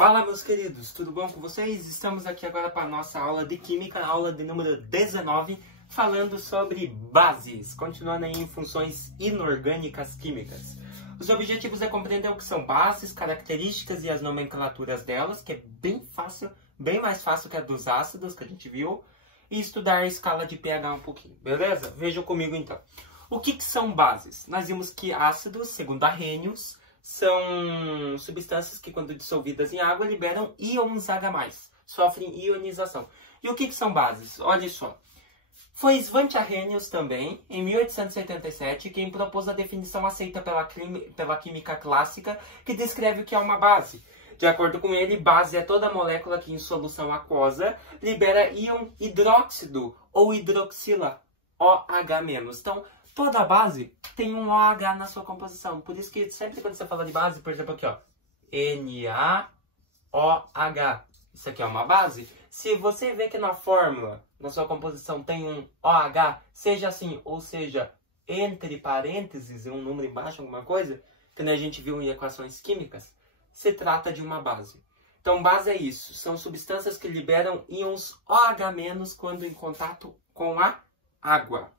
Fala, meus queridos, tudo bom com vocês? Estamos aqui agora para a nossa aula de Química, aula de número 19, falando sobre bases, continuando aí em funções inorgânicas químicas. Os objetivos é compreender o que são bases, características e as nomenclaturas delas, que é bem fácil, bem mais fácil que a dos ácidos, que a gente viu, e estudar a escala de pH um pouquinho, beleza? Vejam comigo então. O que são bases? Nós vimos que ácidos, segundo Arrhenius, são substâncias que, quando dissolvidas em água, liberam íons H+, sofrem ionização. E o que são bases? Olha só. Foi Svante Arrhenius também, em 1887, quem propôs a definição aceita pela química clássica, que descreve o que é uma base. De acordo com ele, base é toda molécula que, em solução aquosa, libera íon hidróxido ou hidroxila, OH-. Então, toda base tem um OH na sua composição. Por isso que sempre quando você fala de base, por exemplo aqui, ó, NaOH. Isso aqui é uma base. Se você vê que na fórmula, na sua composição, tem um OH, seja assim, ou seja, entre parênteses, um número embaixo, alguma coisa, que a gente viu em equações químicas, se trata de uma base. Então, base é isso. São substâncias que liberam íons OH- quando em contato com a água.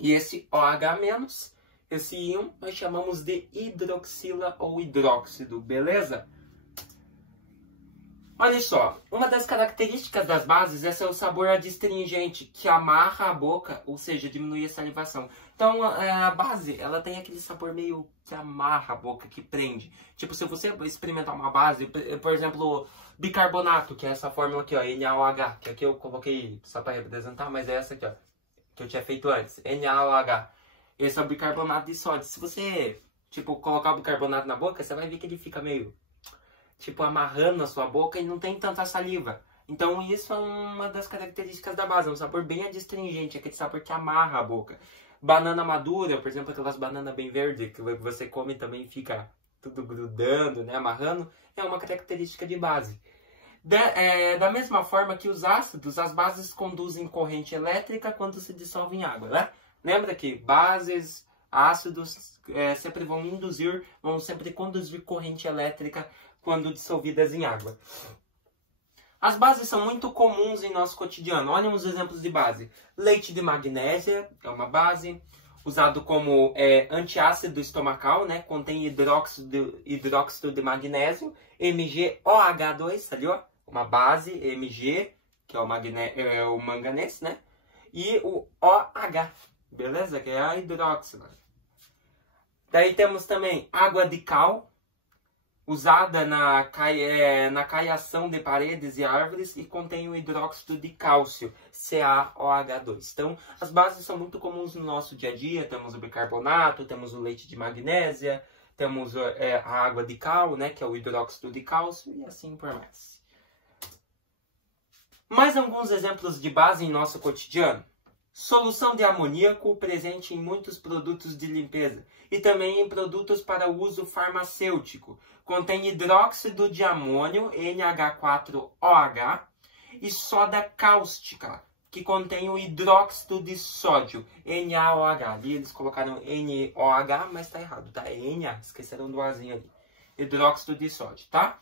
E esse OH-, esse íon, nós chamamos de hidroxila ou hidróxido, beleza? Olha só, uma das características das bases é seu sabor adstringente, que amarra a boca, ou seja, diminui a salivação. Então, a base, ela tem aquele sabor meio que amarra a boca, que prende. Tipo, se você experimentar uma base, por exemplo, bicarbonato, que é essa fórmula aqui, ó, NaOH, que aqui eu coloquei só para representar, mas é essa aqui, ó, que eu tinha feito antes, NaOH. Esse é o bicarbonato de sódio. Se você, tipo, colocar o bicarbonato na boca, você vai ver que ele fica meio, tipo, amarrando a sua boca e não tem tanta saliva. Então, isso é uma das características da base. É um sabor bem adstringente, aquele sabor que amarra a boca. Banana madura, por exemplo, aquelas bananas bem verdes, que você come e também fica tudo grudando, né, amarrando, é uma característica de base. Da mesma forma que os ácidos, as bases conduzem corrente elétrica quando se dissolvem em água, né? Lembra que bases, ácidos sempre vão sempre conduzir corrente elétrica quando dissolvidas em água. As bases são muito comuns em nosso cotidiano. Olhem os exemplos de base. Leite de magnésia é uma base, usado como antiácido estomacal, né? Contém hidróxido de magnésio, MgOH2, ali ó, uma base, Mg, que é o manganês, né? E o OH, beleza? Que é a hidróxila. Daí temos também água de cal, usada na caiação de paredes e árvores e contém o hidróxido de cálcio, CaOH2. Então, as bases são muito comuns no nosso dia a dia. Temos o bicarbonato, temos o leite de magnésia, temos a água de cal, né, que é o hidróxido de cálcio, e assim por mais. Mais alguns exemplos de base em nosso cotidiano. Solução de amoníaco presente em muitos produtos de limpeza e também em produtos para uso farmacêutico. Contém hidróxido de amônio, NH4OH, e soda cáustica, que contém o hidróxido de sódio, NaOH. Ali eles colocaram NOH, mas está errado, tá? É Na, esqueceram do Azinho ali. Hidróxido de sódio, tá?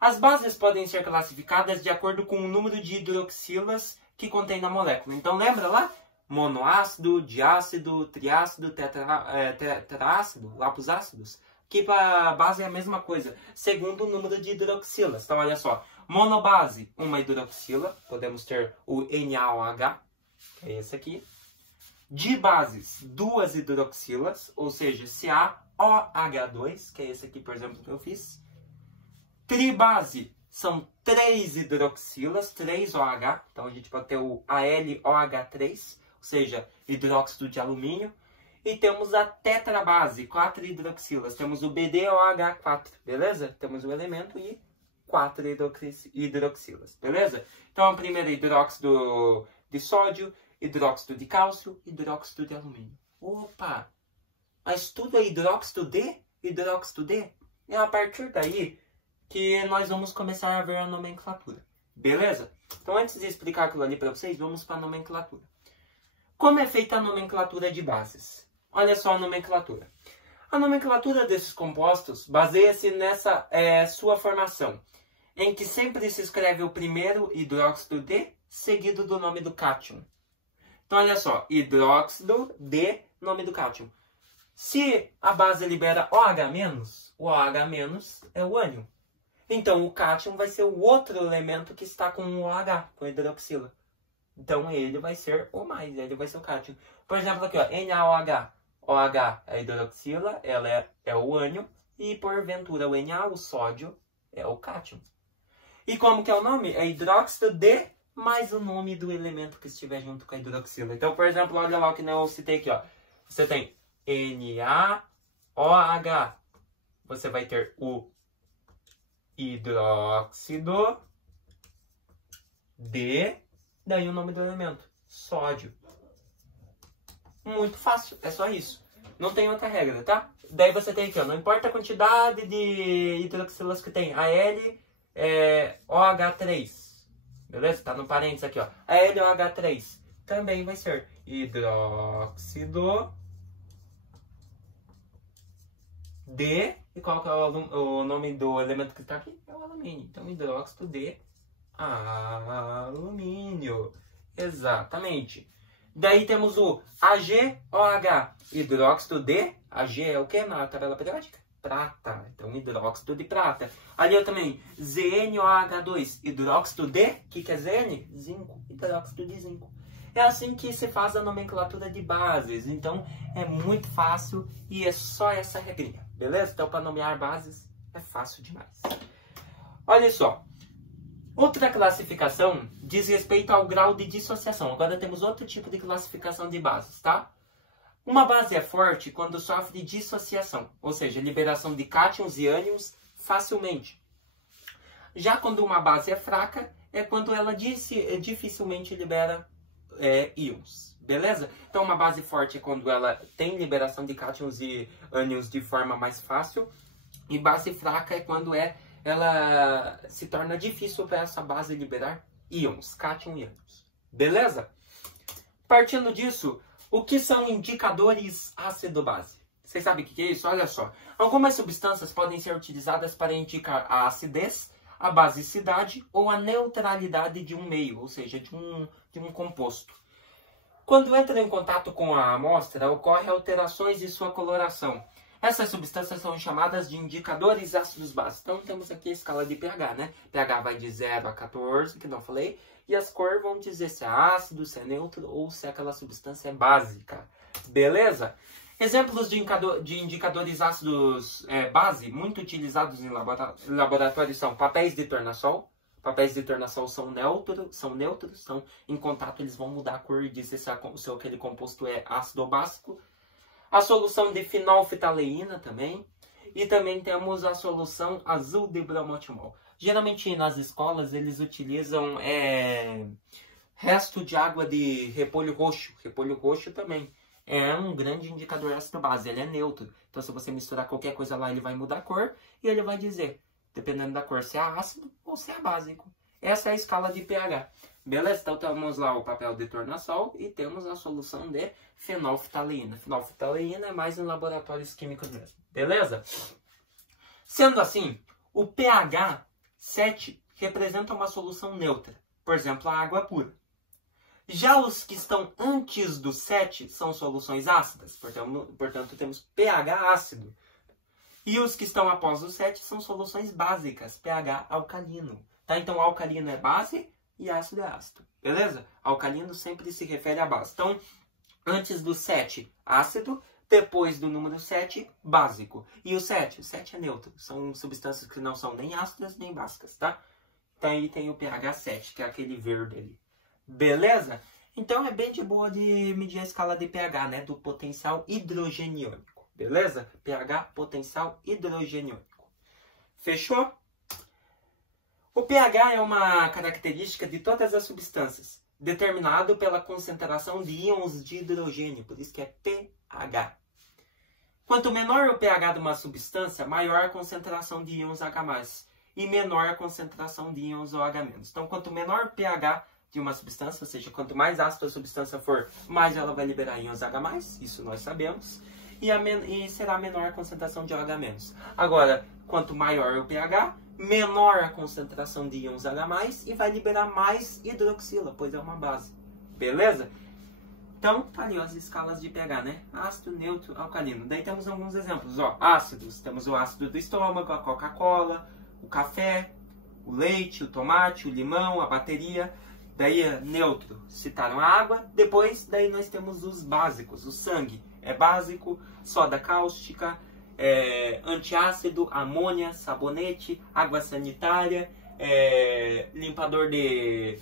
As bases podem ser classificadas de acordo com o número de hidroxilas que contém na molécula. Então, lembra lá? Monoácido, diácido, triácido, tetraácido, lá para os ácidos. Aqui para a base é a mesma coisa, segundo o número de hidroxilas. Então, olha só. Monobase, uma hidroxila. Podemos ter o NaOH, que é esse aqui. Dibases, duas hidroxilas, ou seja, CaOH2, que é esse aqui, por exemplo, que eu fiz. Tribase, são 3 hidroxilas, 3 OH. Então, a gente pode ter o AlOH3, ou seja, hidróxido de alumínio. E temos a tetrabase, 4 hidroxilas. Temos o BdOH4, beleza? Temos o elemento e 4 hidroxilas, beleza? Então, a primeira é hidróxido de sódio, hidróxido de cálcio, hidróxido de alumínio. Opa! Mas tudo é hidróxido de? Hidróxido de? E a partir daí que nós vamos começar a ver a nomenclatura, beleza? Então, antes de explicar aquilo ali para vocês, vamos para a nomenclatura. Como é feita a nomenclatura de bases? Olha só a nomenclatura. A nomenclatura desses compostos baseia-se nessa sua formação. em que sempre se escreve o primeiro hidróxido de, seguido do nome do cátion. Então, olha só, hidróxido de, nome do cátion. Se a base libera OH-, o OH- é o ânion. Então, o cátion vai ser o outro elemento que está com o OH, com a hidroxila. Então, ele vai ser o mais, ele vai ser o cátion. Por exemplo, aqui, ó, NaOH. OH é a hidroxila, ela é o ânion. E, porventura, o Na, o sódio, é o cátion. E como que é o nome? É hidróxido de mais o nome do elemento que estiver junto com a hidroxila. Então, por exemplo, olha lá o que eu citei aqui, ó. Você tem NaOH. Você vai ter o hidróxido de, daí o nome do elemento, sódio. Muito fácil, é só isso. Não tem outra regra, tá? Daí você tem aqui, ó, não importa a quantidade de hidroxilas que tem. AL OH3. Beleza? Tá no parênteses aqui, ó. AlOH3 também vai ser hidróxido de... E qual que é o nome do elemento que está aqui? É o alumínio. Então, hidróxido de alumínio. Exatamente. Daí temos o AgOH. Hidróxido de... Ag é o que na tabela periódica? Prata. Então, hidróxido de prata. Ali eu também, ZnOH2. Hidróxido de... O que é Zn? Zinco. Hidróxido de zinco. É assim que se faz a nomenclatura de bases. Então, é muito fácil e é só essa regrinha. Beleza? Então, para nomear bases, é fácil demais. Olha só. Outra classificação diz respeito ao grau de dissociação. Agora temos outro tipo de classificação de bases, tá? Uma base é forte quando sofre dissociação, ou seja, liberação de cátions e ânions facilmente. Já quando uma base é fraca, é quando ela dificilmente libera íons. Beleza? Então, uma base forte é quando ela tem liberação de cátions e ânions de forma mais fácil. E base fraca é quando ela se torna difícil para essa base liberar íons, cátion e ânions. Beleza? Partindo disso, o que são indicadores ácido-base? Vocês sabem o que é isso? Olha só. Algumas substâncias podem ser utilizadas para indicar a acidez, a basicidade ou a neutralidade de um meio, ou seja, de um composto. Quando entra em contato com a amostra, ocorrem alterações de sua coloração. Essas substâncias são chamadas de indicadores ácidos-bases. Então, temos aqui a escala de pH, né? pH vai de 0 a 14, que não falei. E as cores vão dizer se é ácido, se é neutro ou se aquela substância é básica. Beleza? Exemplos de indicadores ácidos base, muito utilizados em laboratório, são papéis de tornassol. Papéis de tornassol são neutros, então em contato eles vão mudar a cor e dizer se aquele composto é ácido ou básico. A solução de fenolftaleína também. E também temos a solução azul de bromotimol. Geralmente nas escolas eles utilizam resto de água de repolho roxo. Repolho roxo também é um grande indicador ácido-base, ele é neutro. Então se você misturar qualquer coisa lá, ele vai mudar a cor e ele vai dizer, dependendo da cor, se é ácido ou se é básico. Essa é a escala de pH. Beleza? Então temos lá o papel de tornassol e temos a solução de fenolftaleína. Fenolftaleína é mais em laboratórios químicos mesmo. Beleza? Sendo assim, o pH 7 representa uma solução neutra. Por exemplo, a água pura. Já os que estão antes do 7 são soluções ácidas. Portanto, temos pH ácido. E os que estão após o 7 são soluções básicas, pH alcalino. Tá? Então, alcalino é base e ácido é ácido. Beleza? Alcalino sempre se refere à base. Então, antes do 7, ácido. Depois do número 7, básico. E o 7 é neutro. São substâncias que não são nem ácidas nem básicas, tá? Então, aí tem o pH 7, que é aquele verde ali. Beleza? Então, é bem de boa de medir a escala de pH, né? Do potencial hidrogeniônico. Beleza? pH potencial hidrogeniônico. Fechou? O pH é uma característica de todas as substâncias, determinado pela concentração de íons de hidrogênio, por isso que é pH. Quanto menor o pH de uma substância, maior a concentração de íons H+, e menor a concentração de íons OH-. Então, quanto menor o pH de uma substância, ou seja, quanto mais ácida a substância for, mais ela vai liberar íons H+, isso nós sabemos, e será menor a concentração de OH-. Agora, quanto maior o pH, menor a concentração de íons H+, e vai liberar mais hidroxila, pois é uma base. Beleza? Então, tá ali ó, as escalas de pH, né? Ácido, neutro, alcalino. Daí temos alguns exemplos, ó. Ácidos. Temos o ácido do estômago, a Coca-Cola, o café, o leite, o tomate, o limão, a bateria. Daí, neutro, citaram a água. Depois, daí nós temos os básicos. O sangue é básico, soda cáustica, antiácido, amônia, sabonete, água sanitária, limpador de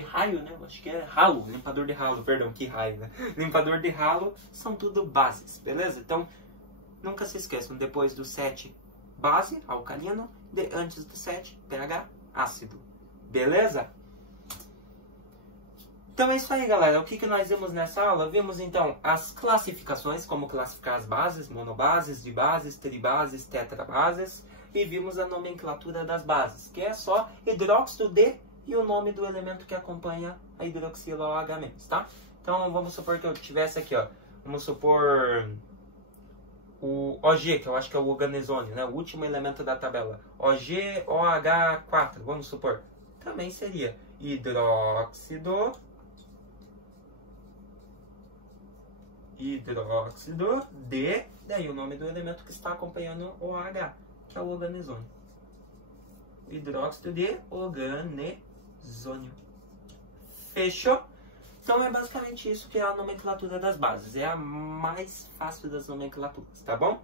raio, né? Acho que é ralo, limpador de ralo, perdão, que raio, né? Limpador de ralo, são tudo bases, beleza? Então, nunca se esqueçam, depois do 7, base, alcalino, antes do 7, pH, ácido, beleza? Então é isso aí, galera. O que nós vimos nessa aula? Vimos, então, as classificações, como classificar as bases, monobases, dibases, tribases, tetrabases, e vimos a nomenclatura das bases, que é só hidróxido de e o nome do elemento que acompanha a hidroxila OH-, tá? Então, vamos supor que eu tivesse aqui, ó, vamos supor o OG, que eu acho que é o organezônio, né? O último elemento da tabela. OGOH4, vamos supor. Também seria hidróxido de, daí o nome do elemento que está acompanhando o OH, que é o organezônio. Hidróxido de organezônio. Fechou? Então é basicamente isso que é a nomenclatura das bases. É a mais fácil das nomenclaturas, tá bom?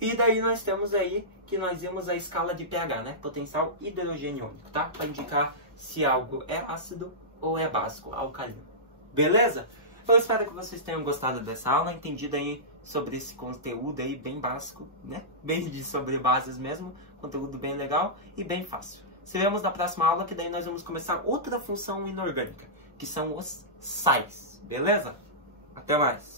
E daí nós temos aí que nós vimos a escala de pH, né? Potencial hidrogeniônico, tá? Para indicar se algo é ácido ou é básico, alcalino. Beleza? Eu espero que vocês tenham gostado dessa aula, entendido aí sobre esse conteúdo aí bem básico, né? Bem sobre bases mesmo, conteúdo bem legal e bem fácil. Se vemos na próxima aula, que daí nós vamos começar outra função inorgânica, que são os sais, beleza? Até mais!